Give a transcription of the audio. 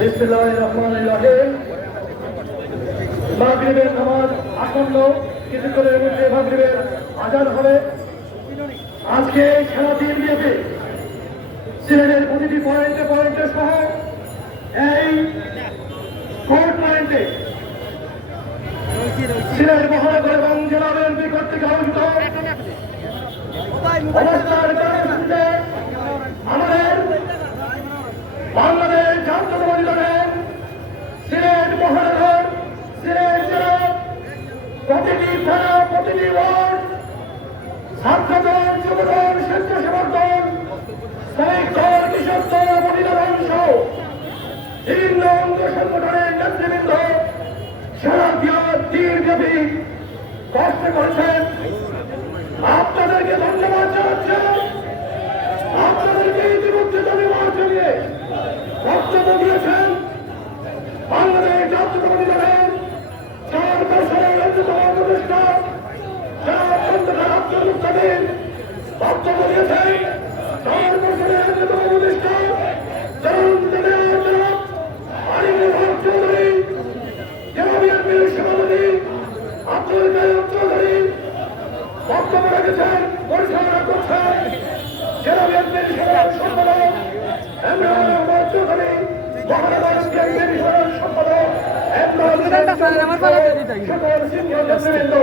বিসমিল্লাহিররহমানিররহিম। মাগরিবের নামাজ আসন্ন, কিছুক্ষণের মধ্যে মাগরিবের আজান হবে। আজকে সারাদিন ব্যাপী সিলেটের প্রতিটি পয়েন্টে পয়েন্টে সহ এই কোর্ট পয়েন্টে সিলেট মহানগর এবং জেলা বিএনপি কর্তৃক আয়োজিত অবস্থার কর্মসূচিতে আমাদের বাংলাদেশ জাতীয়তাবাদী দলের সিলেট মহানগর, সিলেট জেলা, প্রতিটি থানা, প্রতিটি ওয়ার্ড, ছাত্রদল, যুবদল, স্বেচ্ছাসেবক দল, শ্রমিক দল, কৃষক দল, মহিলা দল সহ বিভিন্ন অঙ্গ সংগঠনের নেতৃবৃন্দ সারা দিনব্যাপী কষ্ট করেছেন। আপনাদেরকে ধন্যবাদ জানাচ্ছি। আপনাদেরকে ইতিমধ্যে ধন্যবাদ জানিয়ে বক্তব্য দিয়েছেন বাংলাদেশ জাতীয়তাবাদী দলের 4 বছরের অন্যতম উপদেষ্টা জনাব খন্দকার আব্দুল মুক্তাদির বক্তব্য দিয়েছেন। 4 বছরের অন্যতম উপদেষ্টা জনাব আলিমুল হক চৌধুরী, জেলা বিএনপির সভাপতি আব্দুল কাইয়ুম চৌধুরী বক্তব্য রেখেছেন। পরিচালনা করছেন জেলা বিএনপির সাধারণ সম্পাদক এমরান আহমদ চৌধুরী, মহানগর বিএনপির সাধারণ সম্পাদক সকল সিনিয়র নেতৃবৃন্দ।